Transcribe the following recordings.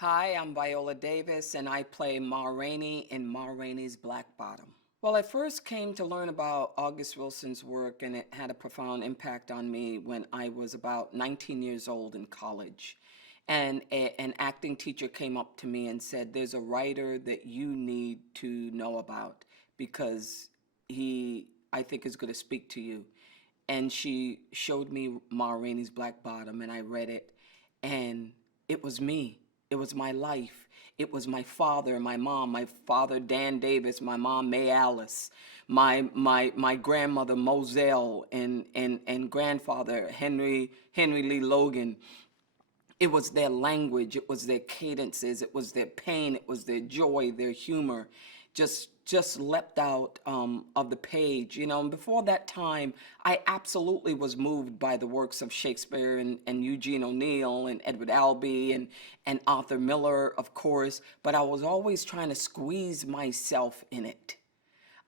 Hi, I'm Viola Davis, and I play Ma Rainey in Ma Rainey's Black Bottom. Well, I first came to learn about August Wilson's work, and it had a profound impact on me when I was about 19 years old in college. And an acting teacher came up to me and said, "There's a writer that you need to know about because I think, is going to speak to you." And she showed me Ma Rainey's Black Bottom, and I read it, and it was me. It was my life. It was my father and my mom. My father, Dan Davis, my mom, May Alice, my grandmother, Moselle, and grandfather, Henry Lee Logan. It was their language, it was their cadences, it was their pain, it was their joy, their humor, just leapt out of the page. And before that time, I absolutely was moved by the works of Shakespeare and Eugene O'Neill and Edward Albee and Arthur Miller, of course, but I was always trying to squeeze myself in it.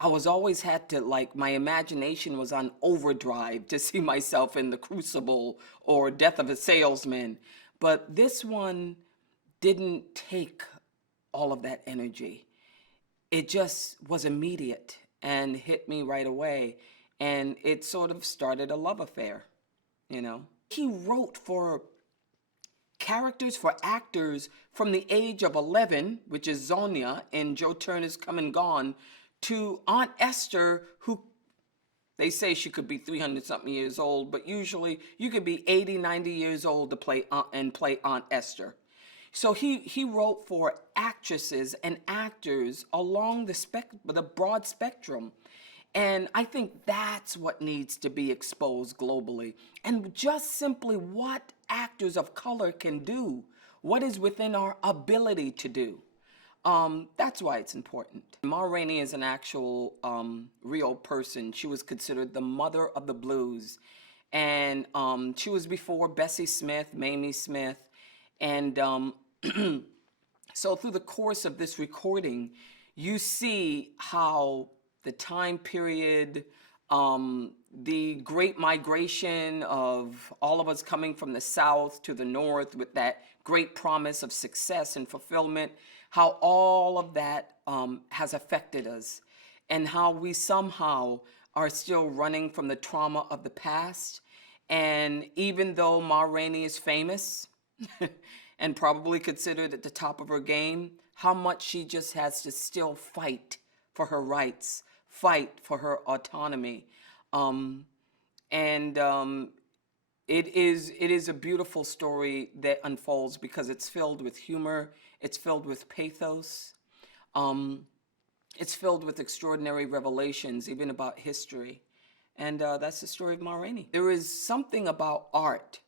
I was always had to, like, my imagination was on overdrive to see myself in The Crucible or Death of a Salesman. But this one didn't take all of that energy. It just was immediate and hit me right away. And it sort of started a love affair. He wrote for characters, for actors from the age of 11, which is Zonia in Joe Turner's Come and Gone, to Aunt Esther, who they say she could be 300 something years old, but usually you could be 80, 90 years old to play Aunt Esther. So he wrote for actresses and actors along the broad spectrum. And I think that's what needs to be exposed globally. And just simply what actors of color can do, what is within our ability to do. That's why it's important. Ma Rainey is an actual real person. She was considered the mother of the blues. And she was before Bessie Smith, Mamie Smith. And so through the course of this recording, you see how the time period, the great migration of all of us coming from the South to the North with that great promise of success and fulfillment, how all of that has affected us, and how we somehow are still running from the trauma of the past. And even though Ma Rainey is famous and probably considered at the top of her game, how much she just has to still fight for her rights, fight for her autonomy. And it is a beautiful story that unfolds because it's filled with humor, it's filled with pathos, it's filled with extraordinary revelations, even about history. And that's the story of Ma Rainey. There is something about art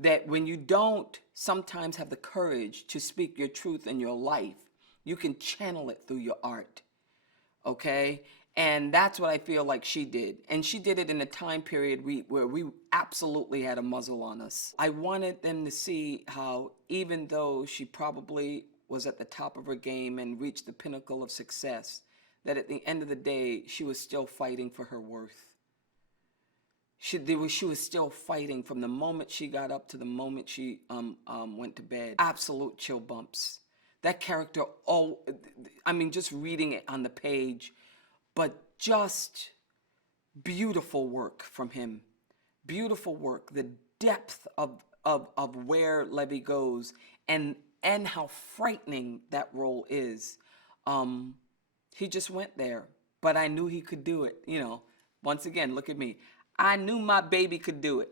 that when you don't sometimes have the courage to speak your truth in your life, you can channel it through your art, okay? And that's what I feel like she did. And she did it in a time period where we absolutely had a muzzle on us. I wanted them to see how, even though she probably was at the top of her game and reached the pinnacle of success, that at the end of the day, she was still fighting for her worth. She was still fighting from the moment she got up to the moment she went to bed. Absolute chill bumps. That character, just reading it on the page, but just beautiful work from him. Beautiful work. The depth of where Levy goes and how frightening that role is. He just went there, but I knew he could do it. Once again, look at me. I knew my baby could do it.